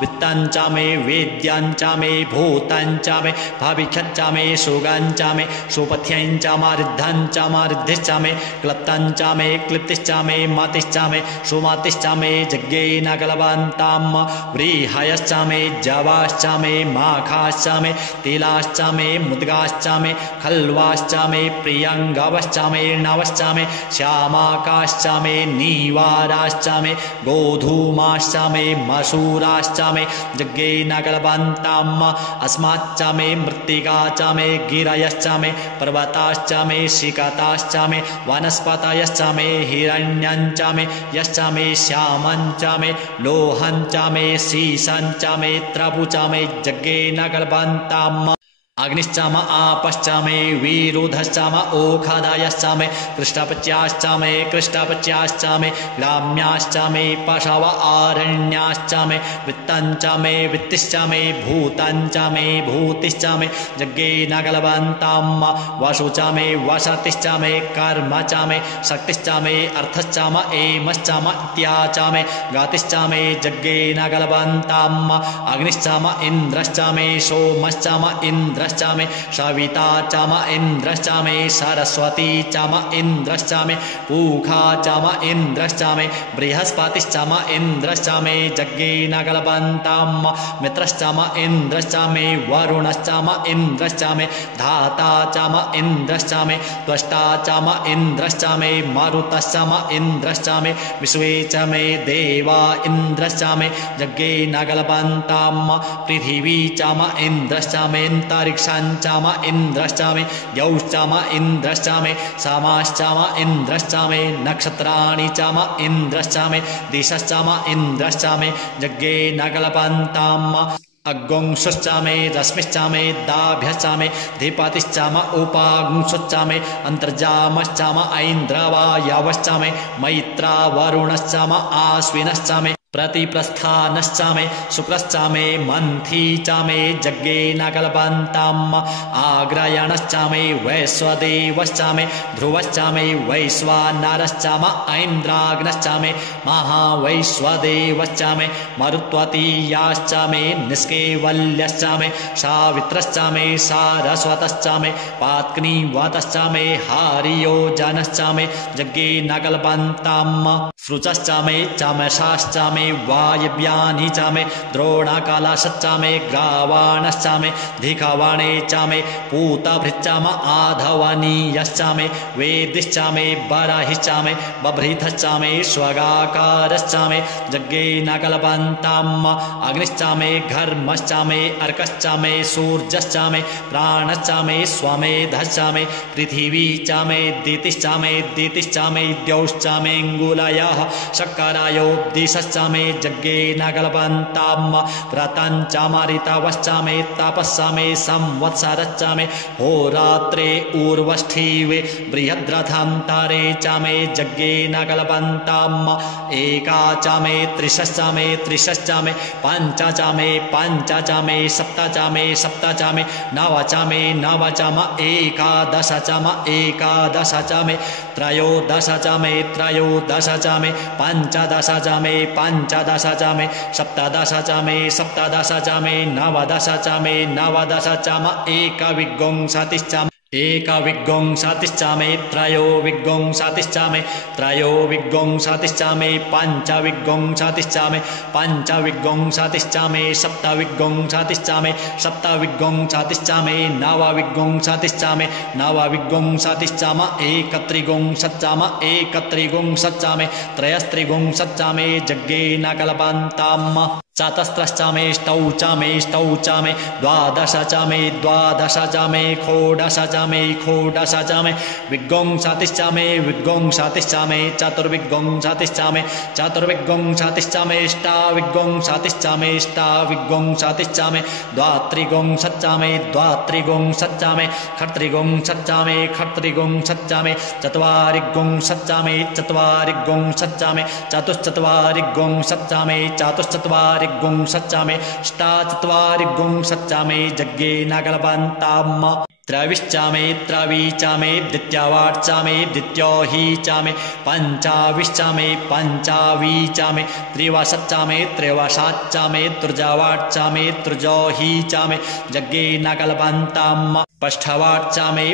वित्तं च मे वेद्यं च मे भूतं च मे भविष्यच्च मे सुगं च मे सुपथ्यं च मारिद्धं च मारिद्धिश्च मे क्लप्तं च मे क्लिप्तिश्च मे मतिश्च मे सुमतिश्च मे यज्ञेन कल्पन्तं व्रीहय मे जवाश्च मे माखाश्च मे तिलाश्च मे मुद्गाश्च मे खल्वाश्च मे प्रियंगवश्च मे नवश्च मे श्यामाकाश्च मे नीवाराश्च मे गोधूमाश्च मे मसूराश्च मे यज्ञेन कल्पन्तं अस्माच्च मे मृत्तिका च मे गिरयश्च मे पर्वताश्च मे शिखताश्च मे वनस्पतयश्च मे हिरण्यं च मे यश्च मे श्यामं च मे लोहं च मे शीशं दिशञ्चामे त्रपुचामे जज्ञेन कल्पन्ताम् अग्निश्चाम आपश्चामे विरुधश्चाम ओखादायश्चामे कृष्णपच्याश्चामे कृष्णपच्याश्चामे ग्राम्याश्चामे पशव आरण्याश्चामे वित्तञ्चामे वित्तिश्चामे भूतञ्चामे भूतिश्चामे जज्ञेन कल्पन्ताम् वशुचामे वसतिश्चामे कर्मचामे शक्तिश्चामे अर्थश्चाम एमश्चाम इत्याचामे गातिश्चामे जज्ञेन कल्पन्ताम् अग्निश्चाम इन्द्रश्चामे सोमश्चाम इन्द्र चामे सविता चाम इन्द्रश्चामे सरस्वती चाम इन्द्रश्चामे पूखा चाम इन्द्रश्चामे बृहस्पतिश्चाम इन्द्रश्चामे जज्ञेन कल्पन्ताम् मित्रश्चाम इन्द्रश्चामे वरुणश्चाम इन्द्रश्चामे धाता चाम इन्द्रश्चामे त्वष्टा चाम इन्द्रश्चामे मरुतश्चाम इन्द्रश्चामे विश्वे च मे देवा इन्द्रश्चामे जज्ञेन कल्पन्ताम् पृथिवी चाम इन्द्रश्चामेन्तरिक्षाञ्चाम इन्द्रश्चामे द्यौश्चाम इन्द्रश्चामे सामाश्चाम इन्द्रश्चामे नक्षत्राणि चाम इन्द्रश्चामे दिशश्चाम इन्द्रश्चामे जज्ञेन कल्पन्ताम् अग्गुंसुश्चामे रश्मिश्चामे दाभ्यश्चामे धीपतिश्चाम उपागुंसुश्चामे अन्तर्जामश्चाम ऐन्द्रवायवश्चामे मैत्रा वरुणश्चाम आश्विनश्चामे प्रतिप्रस्थानश्चामे शुक्रश्चामे मन्थी चामे जज्ञेन कल्पन्ताम् आग्रयणश्चामे वैश्वदेवश्चामे ध्रुवश्चामे वैश्वानरश्चाम ऐन्द्राग्नश्चामे महावैश्वदेवश्चामे मरुत्वतीयाश्चामे निष्केवल्यश्चामे सावित्रश्चामे सारस्वतश्चामे पात्नीवतश्चामे हारियोजनश्चामे जज्ञेन कल्पन्ताम् सृचश्चामे चमसाश्चामे वायव्यानि चामे द्रोणकलशश्चामे ग्रावाणश्चामे धिखवाणे चामे पूतभृच्चाम आधवनीयश्चामे वेदिश्चामे बराहिश्चामे बभृतश्चामे स्वगाकारश्चामे जज्ञेन कल्पन्ताम् अग्निश्चामे घर्मश्चामे अर्कश्चामे सूर्यश्चामे प्राणश्चामे स्वमेधश्चामे पृथिवी चामे दितिश्चामे द्यौश्चामेऽङ्गुलयः शक्करायो दिशश्चामे जज्ञेन कल्पन्ताम् व्रतञ्चामरितवश्चामे तपस्सामे संवत्सरश्चामे होरात्रे ऊर्वष्ठीवे बृहद्रथान्तरे चामे जज्ञेन कल्पन्ताम् एका चामे त्रिशश्चामे पञ्चचामे सप्तचामे नवचाम एकादशचामे त्रयोदशचामे पञ्चदशचामे सप्तदशचामे नवदशचाम एकविंशतिश्चामे त्रयोविंशतिश्चामे पञ्चविंशतिश्चामे सप्तविंशतिश्चामे नवविंशतिश्चाम एकत्रिंशच्चामे त्रयस्त्रिंशच्चामे जज्ञेन कल्पन्ताम् चतस्रश्चामे द्वादशचामे षोडशचामे विंशतिश्चामे चतुर्विंशतिश्चामे अष्टाविंशतिश्चामे द्वात्रिंशच्चामे खत्रिंशच्चामे चत्वारिंशच्चामे चतुश्चत्वारिंशच्चामे अष्टाचत्वारिंशच्चामे जज्ञेन कल्पन्ताम् त्रविश्चामे द्वितीयोहीचामे पञ्चावीचामे त्रिवशच्चामे तृजोहीचामे जज्ञेन कल्पन्ताम् पष्ठवाच्चामे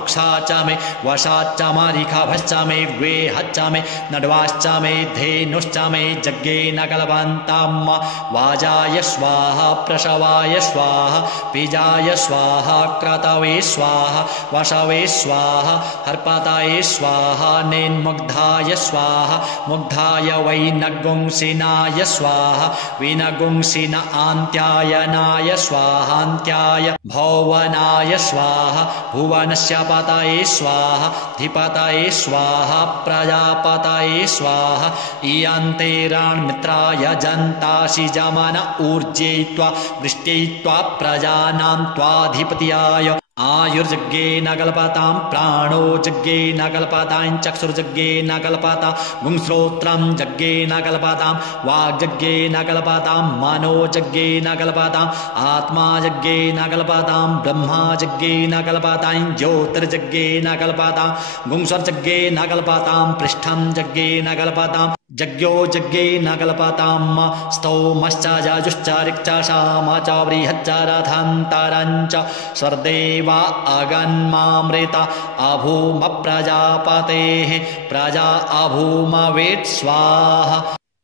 उक्षाचामे वशाच्चामरिखाभश्चामे वेहच्चामे नड्वाश्चामे धेनुश्चामे जज्ञेन कल्पन्ताम् वाजाय स्वाहा प्रसवाय स्वाहा बीजाय स्वाहा स्वाहा क्रतवे स्वाहा वशवे स्वाहा हर्पताय स्वाहा नेन्मुग्धाय स्वाहा मुग्धाय वैनगुंसिनाय स्वाहा विनगुंसिन आन्त्यायनाय स्वाहान्त्याय भौवनाय स्वाहा भुवनस्य पतये स्वाहा धिपतये स्वाहा प्रजापतये स्वाहा इयन्तेरान्मित्राय जन्तासि जमन ऊर्जयित्वा वृष्ट्ययित्वा प्रजानां त्वाधिपत्याय आयुर्जज्ञे न कल्पतां प्राणो जज्ञे न कल्पतां चक्षुर्जज्ञे न कल्पतां गुंश्रोत्रं जज्ञे न कल्पतां वाग्जज्ञे न कल्पतां मनो जज्ञे न कल्पतां आत्मा जज्ञे न कल्पतां ब्रह्मा जज्ञे न कल्पतां ज्योतिर्जज्ञे न कल्पतां गुंसर्जज्ञे न कल्पतां पृष्ठं जज्ञे न कल्पतां जज्ञो जज्ञे न कल्पतां स्तौमश्च जाजुश्च ऋक्चाशाम च बृहच्च रथान्तरञ्च स्वर्देवा अगन्मामृत अभूम प्रजापतेः प्रजा अभूम वेट् स्वाहा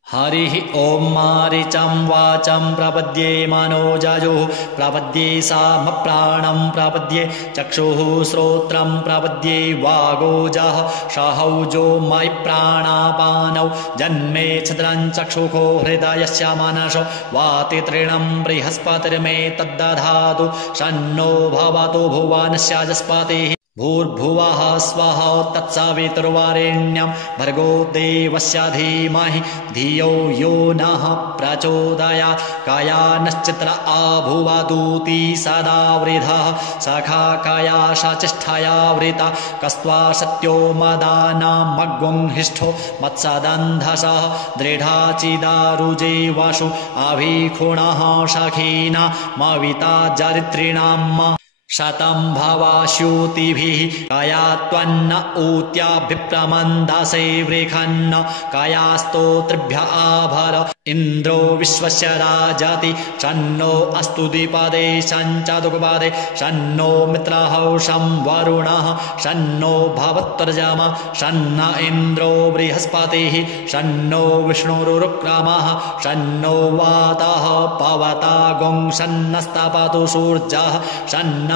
हरिः ॐ मारीचं वाचं प्रपद्ये मनोजजुः प्रपद्ये सामप्राणं प्रपद्ये चक्षुः श्रोत्रं प्रपद्ये वागोजः सहौजो मयि प्राणापानौ जन्मे छिद्रं चक्षुः हृदयस्य मनसो वाति तृणं बृहस्पतिर्मे तद्दधातु शन्नो भवतु भुवनस्य जस्पतिः भूर्भुवः स्वः तत्सवितुर्वरेण्यं भर्गो देवस्य धीमहि धियो यो नः प्रचोदयात् कयानश्चित्र अभुवदूती सदा वृधः सखा कया सचिष्ठया वृता कस्त्वा सत्यो मदानामग्गुंहिष्ठो मत्सदन्धसः दृढाचिदारुजे वसु अभिखुणः सखीना मविता जरित्रिणाम् शतं भवाश्यूतिभिः कया त्वन्न ऊत्याभिप्रमन्दसे वृखन्न कया स्तोत्रिभ्य आभर इन्द्रो विश्वस्य राजति शन्नो अस्तु द्विपदे शञ्चतुर्पदे शन्नो मित्रः शं वरुणः शन्नो भवत्वर्जमा शन्न इन्द्रो बृहस्पतिः शन्नो विष्णुरुक्रमः शन्नो वातः पवतागुं शन्नस्तपतु सूर्यः शन्न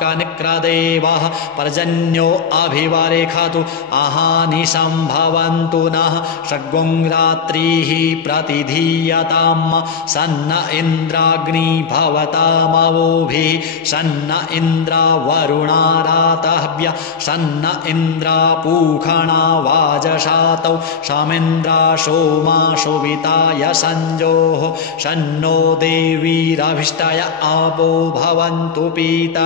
कनिक्रदेवः पर्जन्यो अभिवरेखतु अहानि सम्भवन्तु नः षड्गुं रात्रिः प्रतिधीयताम् सन्न इन्द्राग्नि भवतामवोभिः सन्न इन्द्रा वरुणारातहव्य सन्न इन्द्रा पूखणा वाजशातौ शमिन्द्रा सोमा शोभिताय संजोः सन्नो देवीरभिष्टय आपो भवन्तु पीता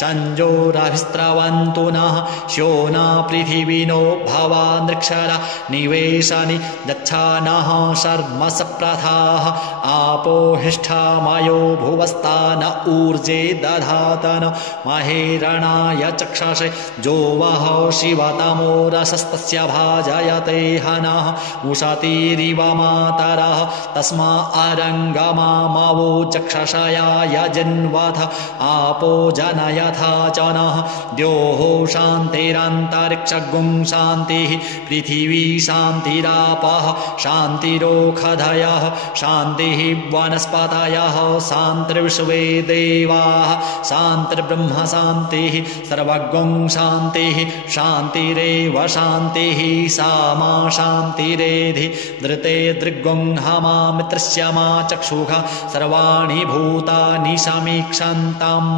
संजोरभिस्त्रवन्तु नः श्योना पृथिवीनो भवानृक्षरा निवेशनि दच्छानः शर्मसप्रथाः आपो हिष्ठामयो भुवस्तान ऊर्जे दधातन महेरणाय चक्षसे जो वः शिवतमो रसस्तस्य भाजयते हनः उशतीरिव मातरः तस्मा अरङ्गमामवो चक्षसयाय जन्वथ आपो जनयथा च नः द्योः शान्तिरन्तरिक्षगुं शान्तिः पृथिवी शान्तिरापः शान्तिरोषधयः शान्तिः वनस्पतयः शान्तिर्विश्वे देवाः शान्तिर्ब्रह्म शान्तिः सर्वगुं शान्तिः शान्तिरेव शान्तिः सामा शान्तिरेधि धृते दृग्गुं हमा मित्रस्य मा चक्षुः सर्वाणि भूतानि समीक्षन्ताम्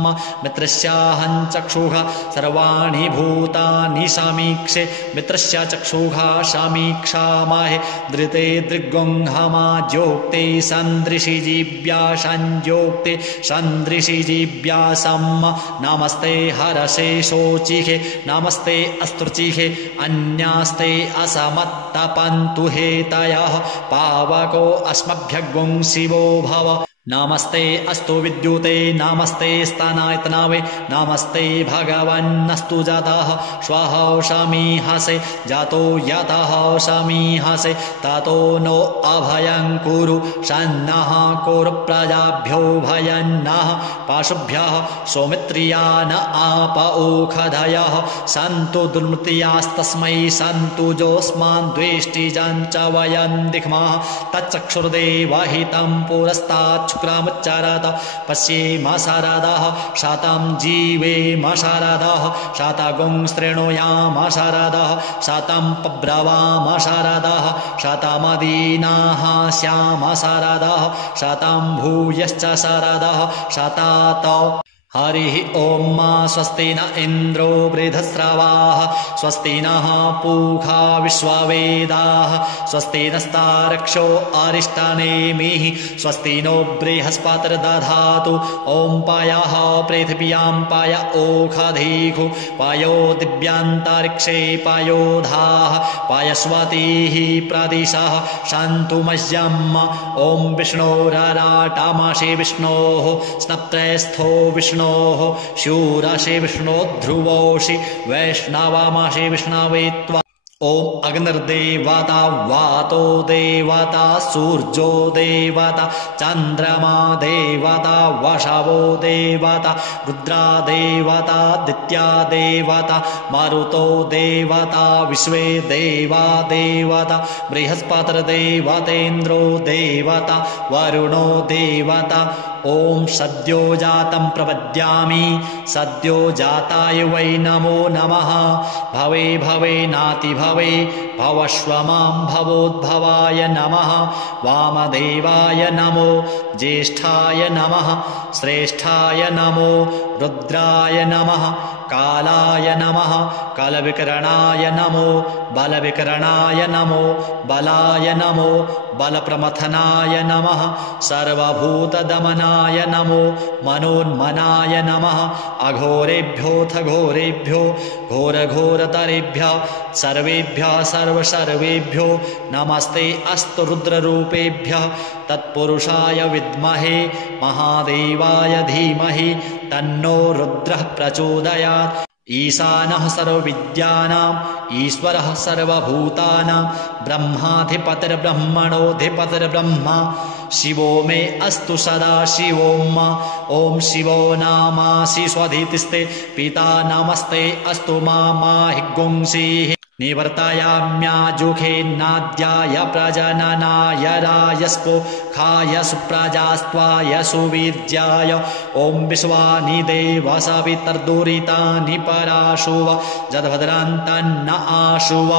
मित्रस्याहं चक्षुः सर्वाणि भूतानि समीक्षे मित्रस्य चक्षुः समीक्षामहे धृते दृग्गुं हमा ज्योक्ते सन्दृशि जीव्या संज्योक्ते सन्दृशि जीव्या सम्म नमस्ते हरसे शोचिहे नमस्ते अस्तृचिहे अन्यास्ते असमत्तपन्तु हेतयः पावको अस्मभ्यगुं शिवो भव नमस्ते अस्तु विद्युते नमस्ते स्तनायतनावे नमस्ते भगवन्नस्तु जातः श्वः शमीहसे जातो यतः शमीहसे ततो नो अभयं कुरु सन्नः कुरु प्रजाभ्यो भयन्नः पशुभ्यः सौमित्रियान आप ओखधयः सन्तु दुर्मृत्यास्तस्मै सन्तु जोस्मान् द्वेष्टिजं च वयं दिक्मः तच्चक्षुर्देवहितं पुरस्ताच्छ शुक्रामुच्चारात पश्येमाशारादाः शातां जीवेमाशारादाः शातागुं शृणुयामाशारादाः शातां पब्रवामाशारादाः शातामदीनाः स्यामाशारादाः शातां भूयश्च शारादाः शातात हरिः ॐ मा स्वस्ति न इन्द्रो वृधस्रवाः स्वस्ति नः पूषा विश्ववेदाः स्वस्ति नस्तार्क्ष्यो अरिष्टनेमिः स्वस्ति नो बृहस्पतिर्दधातु ॐ पायः पृथिव्यां पाय ओषधीषु पायो दिव्यान्तरिक्षे पायोधाः पायस्वतीः प्रदिशः सन्तु मह्यम् ॐ विष्णोरराटमाशे विष्णोः स्नप्त्रयस्थो विष्णोः शूराशे विष्णो ध्रुवोषि वैष्णवामाशे विष्णवे त्वा ॐ अग्निर्देवता वातो देवता सूर्यो देवता चन्द्रमा देवता वशवो देवता रुद्रा देवता दित्या देवता मरुतो देवता विश्वे देवा देवता बृहस्पतिर्देवतेन्द्रो देवता वरुणो देवता ॐ सद्यो जातं प्रपद्यामि सद्यो जाताय वै नमो नमः भवे भवे नाति भवे भवश्व मां भवोद्भवाय नमः वामदेवाय नमो ज्येष्ठाय नमः श्रेष्ठाय नमो रुद्राय नमः कालाय नमः कालविकरणाय नमो बलविकरणाय नमो बलाय नमो बलप्रमथनाय नमः सर्वभूतदमनाय नमो मनोन्मनाय नमः अघोरेभ्योऽथ घोरेभ्यो घोरघोरतरेभ्यः सर्वेभ्यः सर्वसर्वेभ्यो नमस्ते अस्तु रुद्ररूपेभ्यः तत्पुरुषाय विद्महे महादेवाय धीमहि तन्नो रुद्रः प्रचोदयात् ईशानः सर्वविद्यानाम् ईश्वरः सर्वभूतानां ब्रह्माधिपतिर्ब्रह्मणोऽधिपतिर्ब्रह्मा शिवो मे अस्तु सदा शिवो ॐ शिवो नामासि स्वधितिस्ते पिता नमस्ते अस्तु माहि गुंसीः निवर्तयाम्याजुखेन्नाद्याय प्रजननाय रायस्पो खाय सुप्रजास्त्वाय सुवीर्याय ॐ विश्वानि देव सवितर्दुरितानि पराशुव जद्भद्रान्तन्न आशुव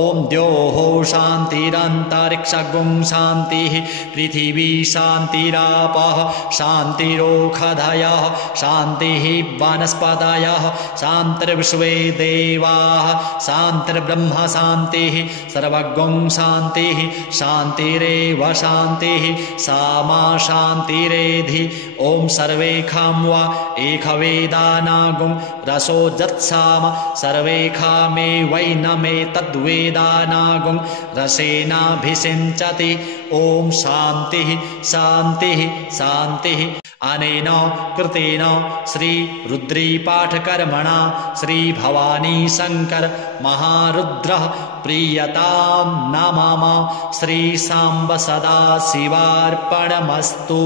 ॐ द्योः शान्तिरन्तरिक्षगुं शान्तिः पृथिवी शान्तिरापः शान्तिरोषधयः शान्तिः वनस्पतयः शान्तिर्विश्वे देवाः शान्तिर्ब्रह्म शान्तिः सर्वगुं शान्तिः शान्तिरेव शान्तिः सामा शान्तिरेधि ॐ सर्वेखां वा एकवेदानागुं रसो जत्साम सर्वेखामे वैनमे तद्वेदानागुं रसेनाभिषिञ्चति ॐ शान्तिः शान्तिः शान्तिः अनेन कृतेन श्री रुद्रीपाठकर्मणा श्री भवानी शंकर महारुद्रः प्रीयतां न मम श्री सांब सदा शिवार्पणमस्तु।